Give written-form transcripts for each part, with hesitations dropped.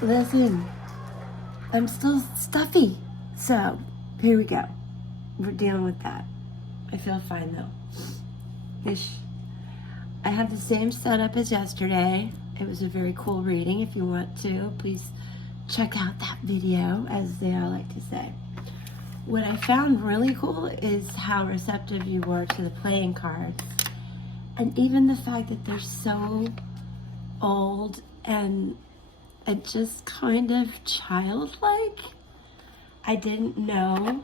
Listen, I'm still stuffy. So, here we go. We're dealing with that. I feel fine though. Ish. I have the same setup as yesterday. It was a very cool reading. If you want to, please check out that video, as they all like to say. What I found really cool is how receptive you were to the playing cards. And even the fact that they're so old and just kind of childlike. I didn't know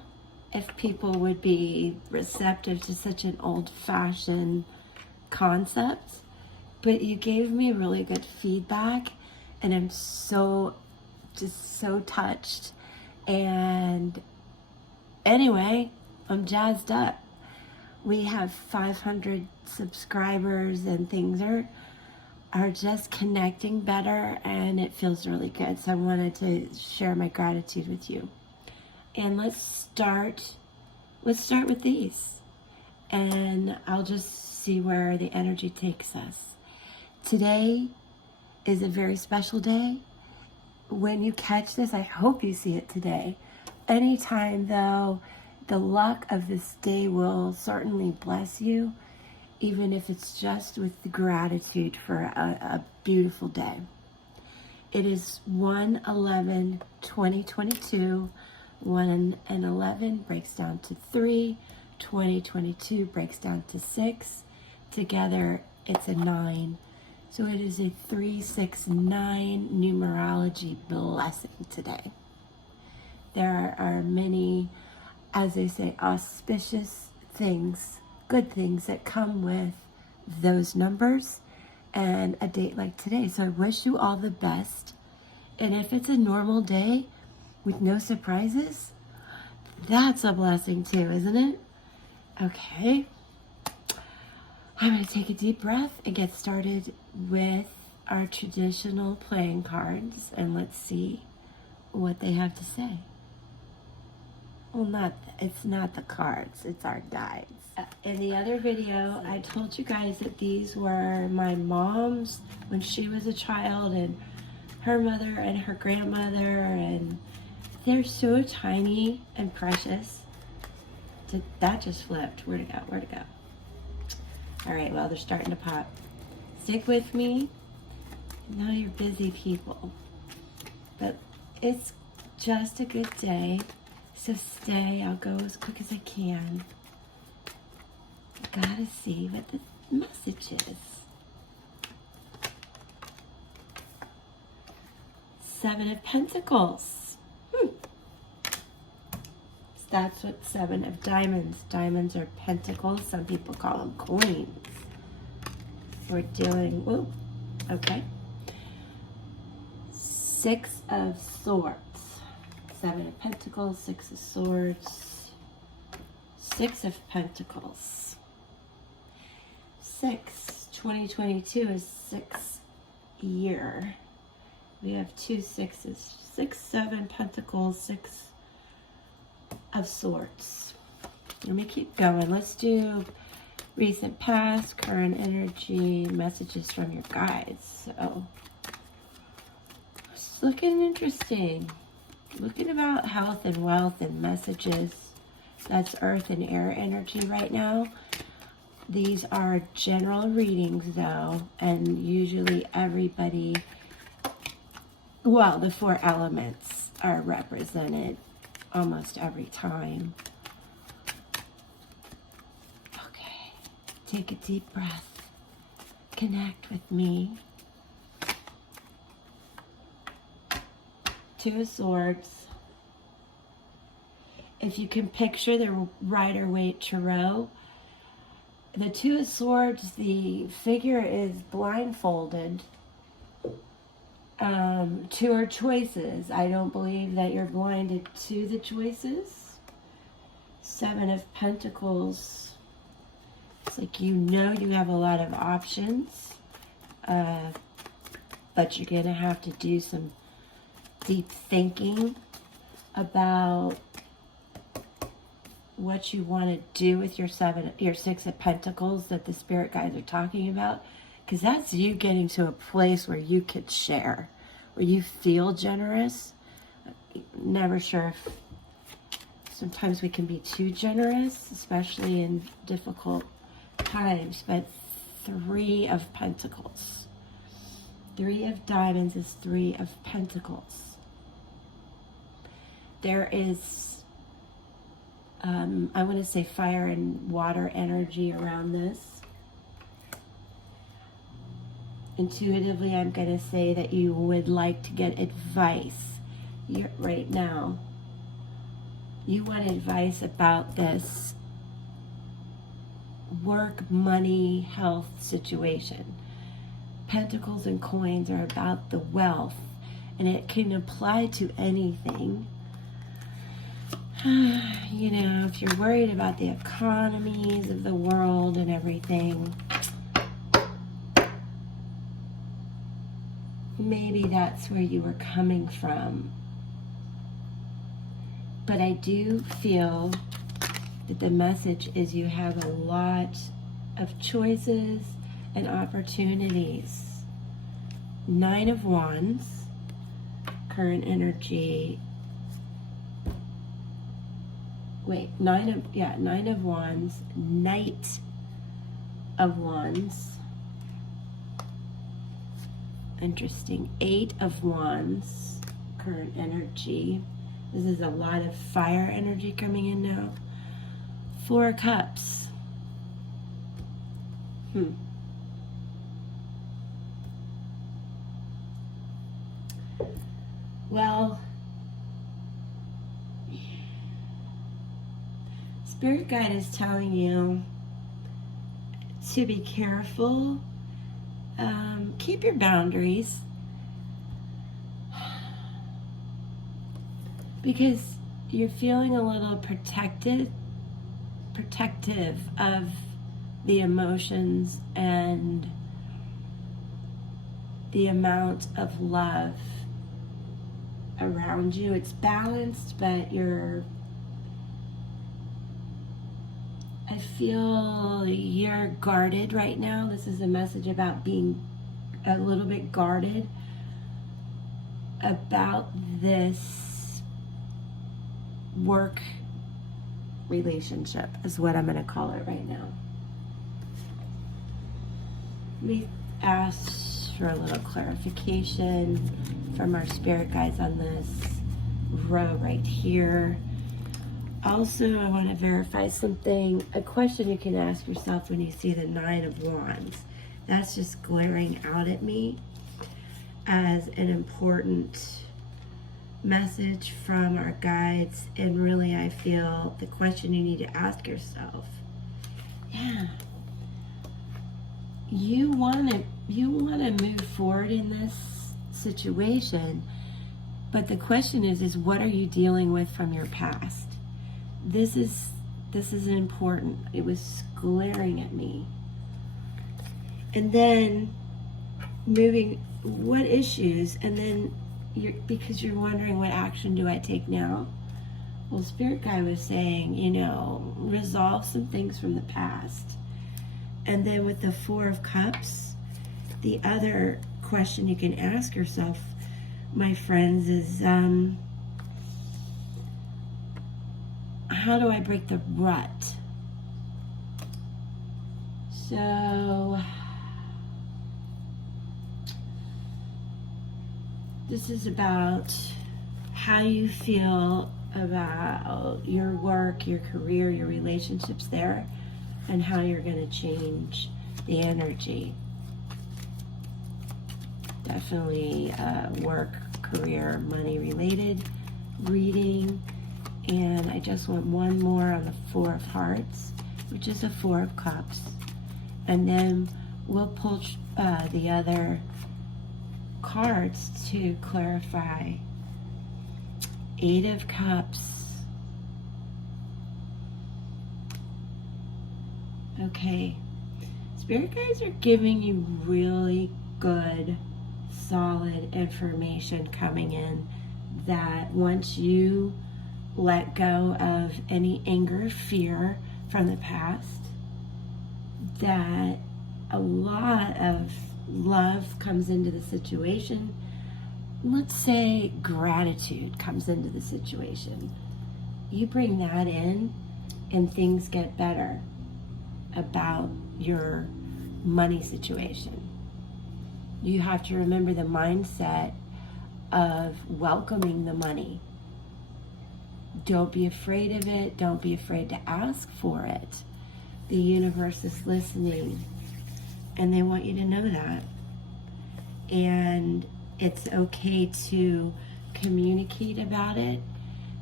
if people would be receptive to such an old-fashioned concept, but you gave me really good feedback, and I'm so touched. And anyway, I'm jazzed up. We have 500 subscribers, and things are just connecting better, and it feels really good. So I wanted to share my gratitude with you. And let's start with these, and I'll just see where the energy takes us. Today is a very special day. When you catch this, I hope you see it today. Anytime though, the luck of this day will certainly bless you, even if it's just with the gratitude for a beautiful day. It is 1/11/2022. 1 and 11 breaks down to 3. 2022 breaks down to 6. Together, it's a 9. So it is a 369 numerology blessing today. There are many, as they say, auspicious things, good things that come with those numbers and a date like today. So I wish you all the best. And if it's a normal day with no surprises, that's a blessing too, isn't it? Okay. I'm going to take a deep breath and get started with our traditional playing cards, and let's see what they have to say. Well, it's not the cards, it's our guides. In the other video, I told you guys that these were my mom's when she was a child, and her mother and her grandmother, and they're so tiny and precious. That just flipped. Where'd it go? Where'd it go? All right, well, they're starting to pop. Stick with me. I know you're busy people, but it's just a good day. So stay. I'll go as quick as I can. I gotta see what the message is. 7 of Pentacles. That's what 7 of Diamonds. Diamonds are pentacles. Some people call them coins. We're doing, whoop, okay. 6 of Swords. 7 of Pentacles, 6 of Swords, 6 of Pentacles. 6, 2022 is 6 year. We have 2 6s. 6, 7 Pentacles, 6 of Swords. Let me keep going. Let's do recent past, current energy, messages from your guides. So it's looking interesting. Looking about health and wealth and messages. That's earth and air energy right now. These are general readings though, and usually everybody, well, the 4 elements are represented almost every time. Okay, take a deep breath. Connect with me. 2 of Swords. If you can picture the Rider-Waite Tarot, the 2 of Swords, the figure is blindfolded to her choices. I don't believe that you're blinded to the choices. 7 of Pentacles. It's like you know you have a lot of options, but you're going to have to do some deep thinking about what you want to do with your 6 of Pentacles that the spirit guides are talking about, because that's you getting to a place where you could share or you feel generous. Never sure if sometimes we can be too generous, especially in difficult times, but 3 of Pentacles. 3 of Diamonds is 3 of Pentacles. There is, I want to say fire and water energy around this. Intuitively, I'm going to say that you would like to get advice right now. You want advice about this work, money, health situation. Pentacles and coins are about the wealth, and it can apply to anything. You know, if you're worried about the economies of the world and everything, maybe that's where you were coming from. But I do feel that the message is you have a lot of choices and opportunities. 9 of Wands, current energy. Wait, 9 of Wands, Knight of Wands. Interesting. 8 of Wands, current energy. This is a lot of fire energy coming in now. 4 of Cups. Well, Spirit Guide is telling you to be careful. Keep your boundaries. Because you're feeling a little protective of the emotions and the amount of love around you. It's balanced, but I feel you're guarded right now. This is a message about being a little bit guarded about this work relationship, is what I'm going to call it right now. We asked for a little clarification from our spirit guides on this row right here. Also, I want to verify something, a question you can ask yourself when you see the 9 of Wands. That's just glaring out at me as an important message from our guides, and really I feel the question you need to ask yourself. Yeah. You want to move forward in this situation, but the question is what are you dealing with from your past? This is important. It was glaring at me. And then moving, what issues? And then because you're wondering, what action do I take now? Well, Spirit Guide was saying, resolve some things from the past. And then with the 4 of Cups, the other question you can ask yourself, my friends, is how do I break the rut? So this is about how you feel about your work, your career, your relationships there, and how you're going to change the energy. Definitely work, career, money related reading. And I just want one more on the 4 of Hearts, which is a 4 of Cups. And then we'll pull the other cards to clarify. 8 of Cups. Okay. Spirit guides are giving you really good, solid information coming in that once you let go of any anger, fear from the past, that a lot of love comes into the situation. let's say gratitude comes into the situation. You bring that in and things get better about your money situation. You have to remember the mindset of welcoming the money. Don't be afraid of it. Don't be afraid to ask for it. The universe is listening, and they want you to know that. And it's okay to communicate about it.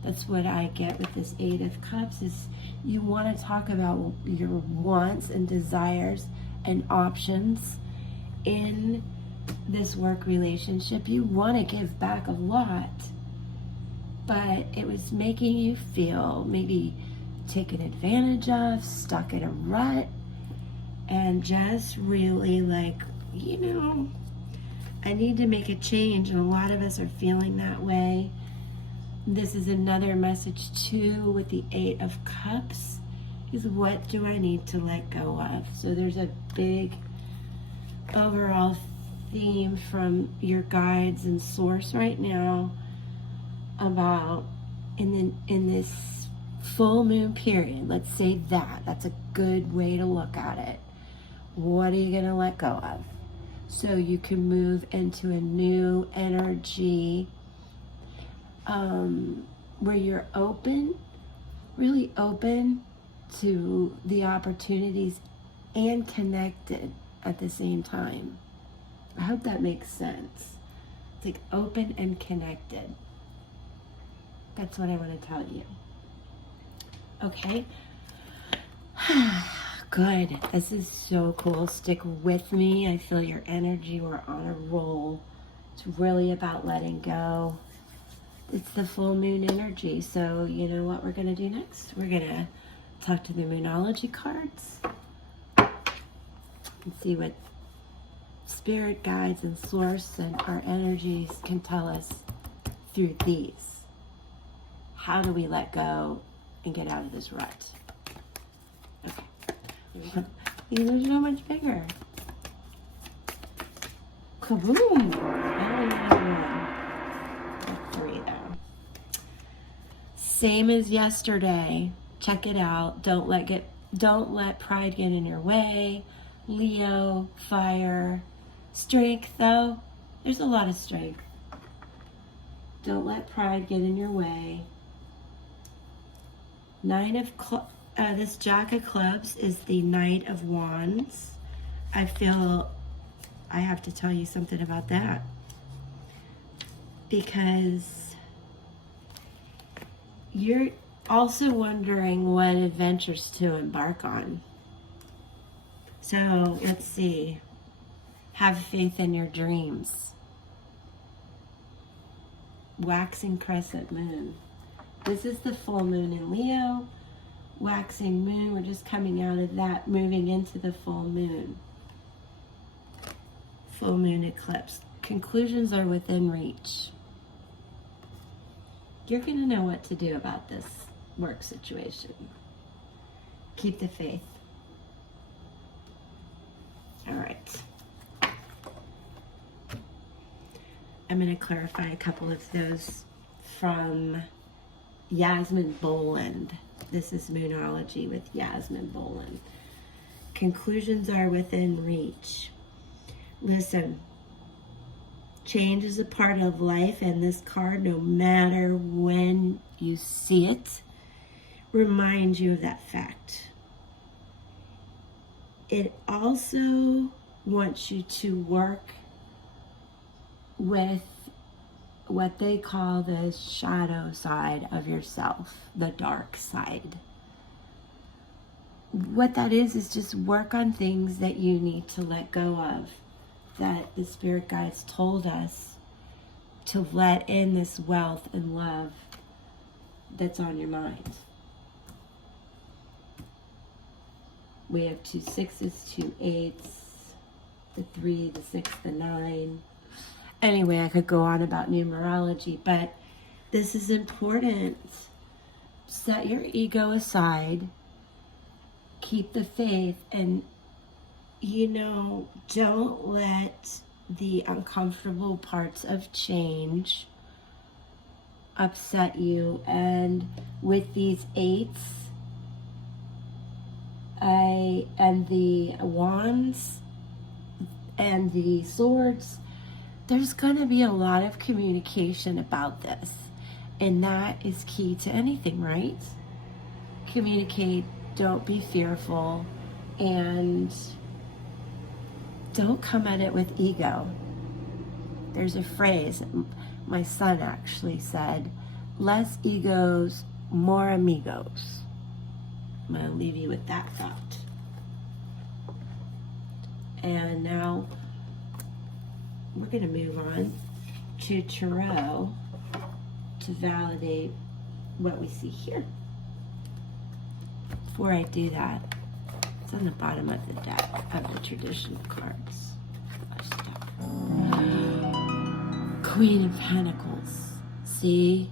That's what I get with this Eight of Cups, is you want to talk about your wants and desires and options in this work relationship. You want to give back a lot, but it was making you feel maybe taken advantage of, stuck in a rut, and just really like, I need to make a change. And a lot of us are feeling that way. This is another message too with the Eight of Cups, is what do I need to let go of? So there's a big overall theme from your guides and source right now about in this full moon period. Let's say that's a good way to look at it. What are you going to let go of? So you can move into a new energy where you're open, really open to the opportunities and connected at the same time. I hope that makes sense. It's like open and connected. That's what I want to tell you. Okay? Good. This is so cool. Stick with me. I feel your energy. We're on a roll. It's really about letting go. It's the full moon energy. So you know what we're going to do next? We're going to talk to the Moonology cards and see what spirit guides and source and our energies can tell us through these. How do we let go and get out of this rut? Okay. These are so much bigger. Kaboom! I only have one. Like 3 though. Same as yesterday. Check it out. Don't let pride get in your way. Leo, fire. Strength though. There's a lot of strength. Don't let pride get in your way. This Jack of Clubs is the Knight of Wands. I feel I have to tell you something about that, because you're also wondering what adventures to embark on. So let's see. Have faith in your dreams. Waxing crescent moon. This is the full moon in Leo. Waxing moon, we're just coming out of that, moving into the full moon. Full moon eclipse. Conclusions are within reach. You're going to know what to do about this work situation. Keep the faith. All right. I'm going to clarify a couple of those from Yasmin Boland. This is Moonology with Yasmin Boland. Conclusions are within reach. Listen, change is a part of life, and this card, no matter when you see it, reminds you of that fact. It also wants you to work with what they call the shadow side of yourself, the dark side. What that is just work on things that you need to let go of, that the spirit guides told us to let in this wealth and love that's on your mind. We have 2 6s, 2 8s, the 3, the 6, the 9. Anyway, I could go on about numerology, but this is important. Set your ego aside. Keep the faith, and don't let the uncomfortable parts of change upset you. And with these eights, and the wands and the swords, there's going to be a lot of communication about this. And that is key to anything, right? Communicate, don't be fearful, and don't come at it with ego. There's a phrase my son actually said, less egos, more amigos. I'm going to leave you with that thought. And now we're going to move on to Tarot to validate what we see here. Before I do that, it's on the bottom of the deck of the traditional cards. Queen of Pentacles. See?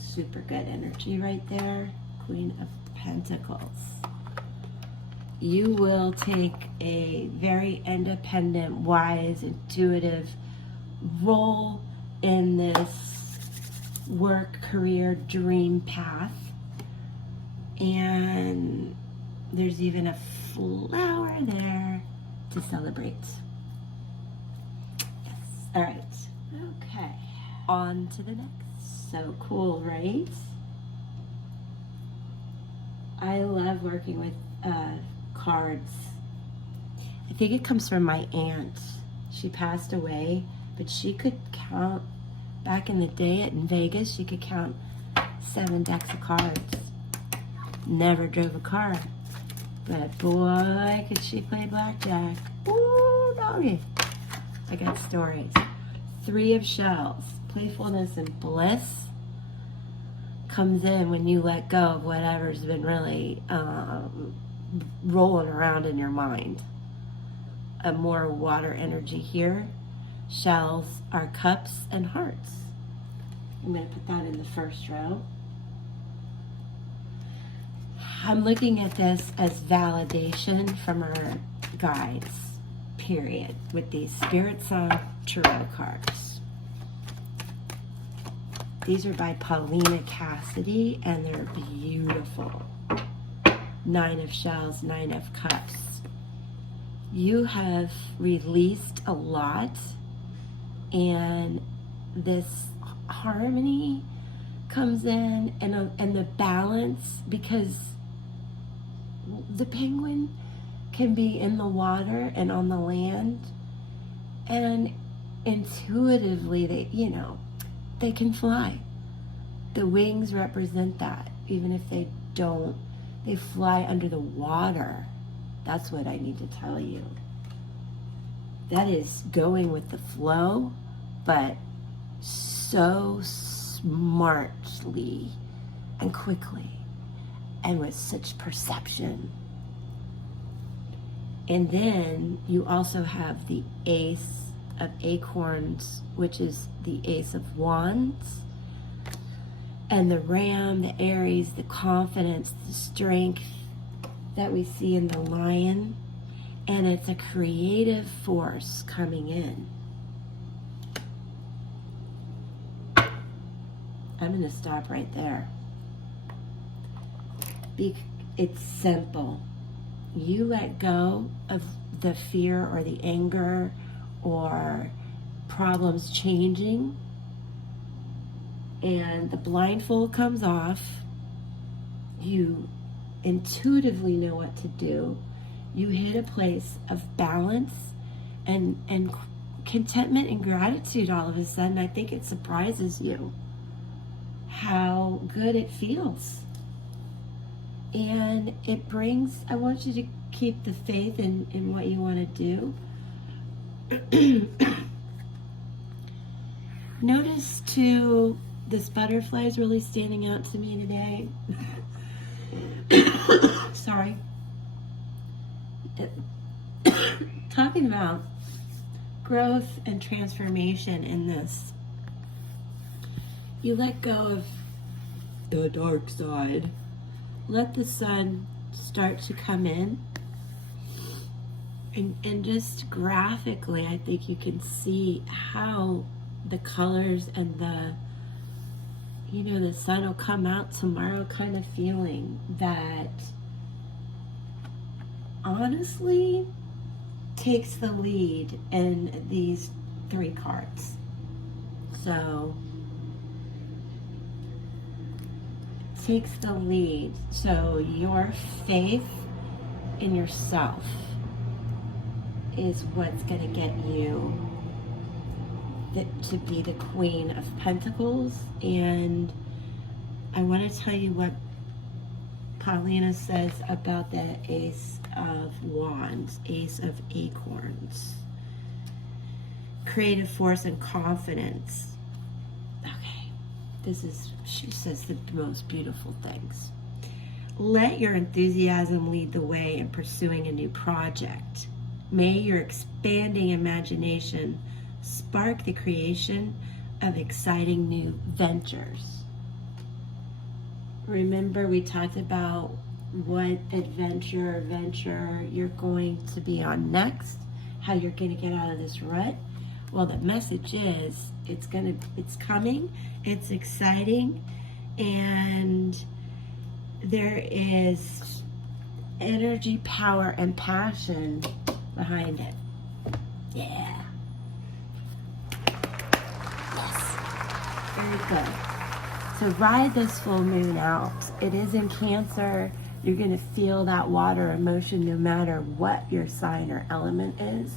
Super good energy right there. Queen of Pentacles. You will take a very independent, wise, intuitive role in this work, career, dream path. And there's even a flower there to celebrate. Yes. All right. Okay. On to the next. So cool, right? I love working with cards. I think it comes from my aunt. She passed away, but she could count, back in the day in Vegas, she could count 7 decks of cards. Never drove a car, but boy, could she play blackjack. Ooh, doggy. I got stories. 3 of Shells. Playfulness and bliss comes in when you let go of whatever's been really rolling around in your mind. A more water energy here. Shells are cups and hearts. I'm going to put that in the first row. I'm looking at this as validation from our guides, period, with these Spiritsong Tarot cards. These are by Paulina Cassidy, and they're beautiful. 9 of Shells, 9 of Cups. You have released a lot, and this harmony comes in, and the balance, because the penguin can be in the water and on the land, and intuitively they can fly. The wings represent that. Even if they don't, they fly under the water. That's what I need to tell you. That is going with the flow, but so smartly and quickly, and with such perception. And then you also have the Ace of Acorns, which is the Ace of Wands, and the Ram, the Aries, the confidence, the strength that we see in the Lion. And it's a creative force coming in. I'm going to stop right there. It's simple. You let go of the fear or the anger or problems changing, and the blindfold comes off. You intuitively know what to do. You hit a place of balance and contentment and gratitude all of a sudden. I think it surprises you how good it feels. And it brings, I want you to keep the faith in what you want to do. Notice too, this butterfly is really standing out to me today. Sorry. Talking about growth and transformation in this. You let go of the dark side. Let the sun start to come in, And just graphically, I think you can see how the colors and the, you know, the sun will come out tomorrow kind of feeling that honestly takes the lead in these 3 cards. So takes the lead. So your faith in yourself is what's going to get you to be the Queen of Pentacles. And I want to tell you what Paulina says about the Ace of Wands, Ace of Acorns. Creative force and confidence. Okay, she says the most beautiful things. Let your enthusiasm lead the way in pursuing a new project. May your expanding imagination spark the creation of exciting new ventures. Remember, we talked about what adventure or venture you're going to be on next, how you're going to get out of this rut. Well, the message is it's coming, it's exciting, and there is energy, power, and passion behind it. Yeah. Yes. Very good. So ride this full moon out. It is in Cancer. You're going to feel that water emotion no matter what your sign or element is.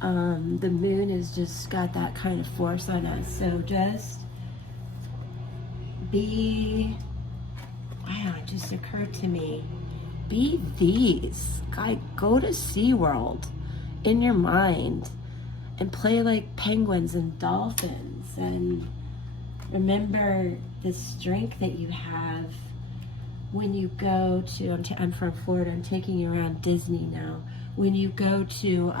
The moon has just got that kind of force on us. So just be, wow, it just occurred to me, be these. Go to SeaWorld in your mind and play like penguins and dolphins, and remember the strength that you have when you go to, I'm from Florida, I'm taking you around Disney now. When you go to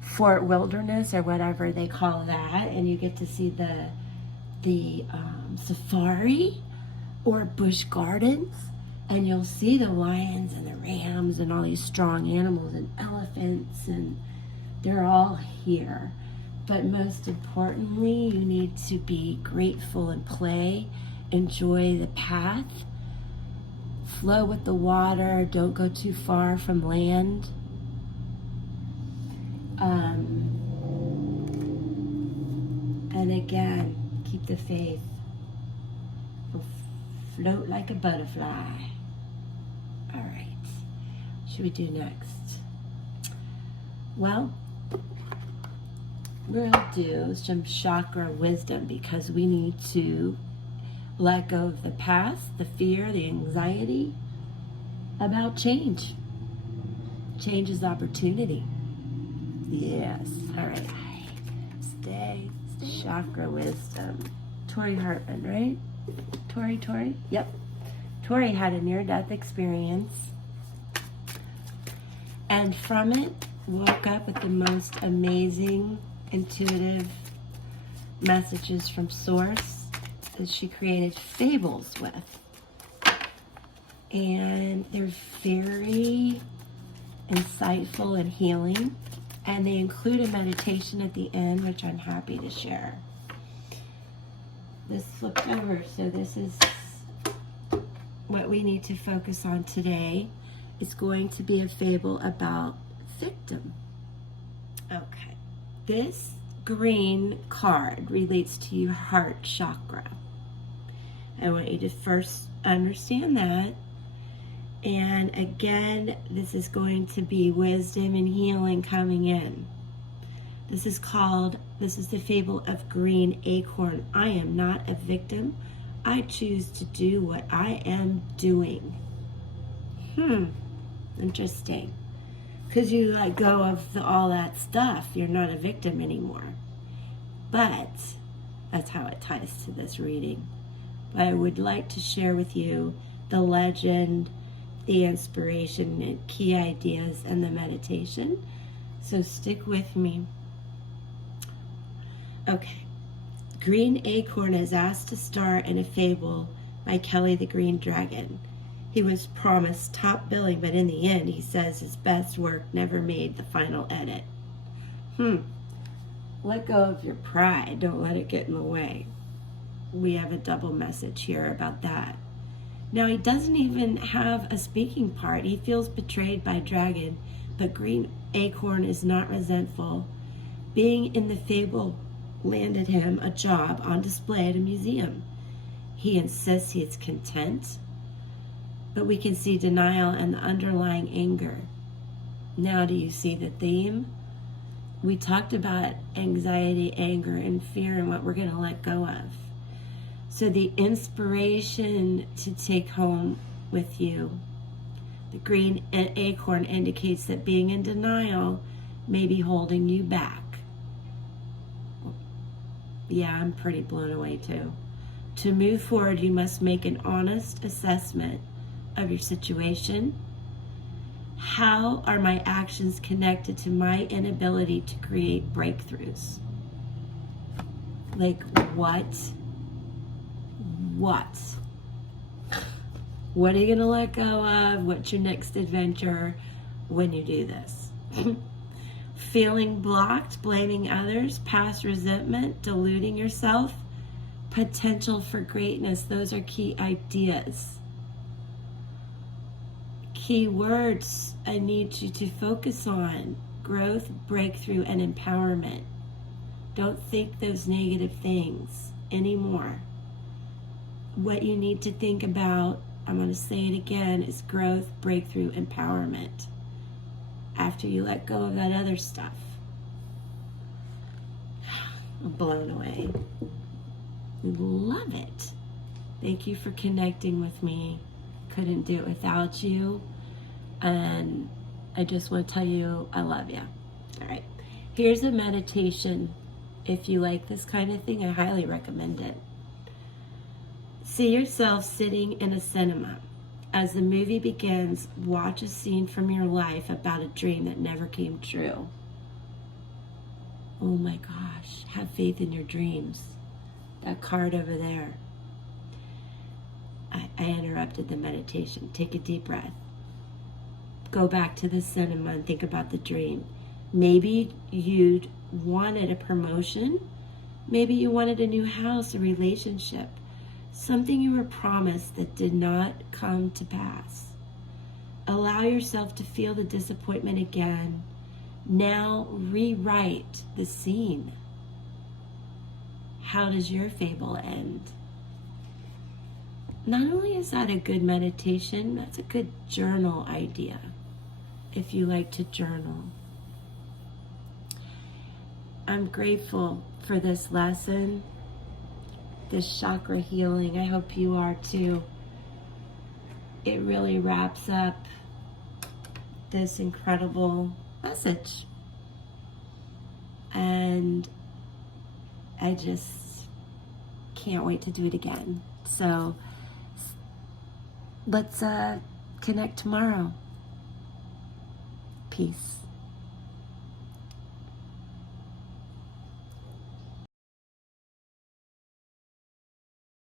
Fort Wilderness or whatever they call that, and you get to see the safari or Busch Gardens, and you'll see the lions and the rams and all these strong animals and elephants, and they're all here. But most importantly, you need to be grateful and play, enjoy the path, flow with the water, don't go too far from land. And again, keep the faith. You'll float like a butterfly. All right, what should we do next? Well, we'll do some Chakra Wisdom, because we need to let go of the past, the fear, the anxiety about change. Change is opportunity. Yes. All right. Stay. Chakra Wisdom. Tori Hartman, right? Tori? Yep. Tori had a near-death experience, and from it woke up with the most amazing, intuitive messages from Source that she created fables with. And they're very insightful and healing. And they include a meditation at the end, which I'm happy to share. This flipped over, so this is what we need to focus on today. It's going to be a fable about victim. Okay. This green card relates to your heart chakra. I want you to first understand that. And again, this is going to be wisdom and healing coming in. This is the fable of Green Acorn. I am not a victim. I choose to do what I am doing. Interesting. Because you let go of all that stuff. You're not a victim anymore. But that's how it ties to this reading. But I would like to share with you the legend, the inspiration, and key ideas, and the meditation. So stick with me. Okay. Green Acorn is asked to star in a fable by Kelly the Green Dragon. He was promised top billing, but in the end, he says his best work never made the final edit. Let go of your pride. Don't let it get in the way. We have a double message here about that. Now, he doesn't even have a speaking part. He feels betrayed by Dragon, but Green Acorn is not resentful. Being in the fable landed him a job on display at a museum. He insists he is content, but we can see denial and the underlying anger. Now, do you see the theme? We talked about anxiety, anger, and fear and what we're going to let go of. So the inspiration to take home with you, the green acorn indicates that being in denial may be holding you back. Yeah, I'm pretty blown away too. To move forward, you must make an honest assessment of your situation. How are my actions connected to my inability to create breakthroughs? Like what? What are you going to let go of? What's your next adventure when you do this? Feeling blocked, blaming others, past resentment, deluding yourself, potential for greatness. Those are key ideas. Key words I need you to focus on: growth, breakthrough, and empowerment. Don't think those negative things anymore. What you need to think about, I'm going to say it again, is growth, breakthrough, empowerment. After you let go of that other stuff. I'm blown away. Love it. Thank you for connecting with me. Couldn't do it without you. And I just want to tell you I love you. All right. Here's a meditation. If you like this kind of thing, I highly recommend it. See yourself sitting in a cinema. As the movie begins, watch a scene from your life about a dream that never came true. Oh my gosh, have faith in your dreams. That card over there. I interrupted the meditation. Take a deep breath. Go back to the cinema and think about the dream. Maybe you wanted a promotion. Maybe you wanted a new house, a relationship. Something you were promised that did not come to pass. Allow yourself to feel the disappointment again. Now rewrite the scene. How does your fable end? Not only is that a good meditation, that's a good journal idea, if you like to journal. I'm grateful for this lesson, this chakra healing. I hope you are too. It really wraps up this incredible message. And I just can't wait to do it again. So let's connect tomorrow. Peace.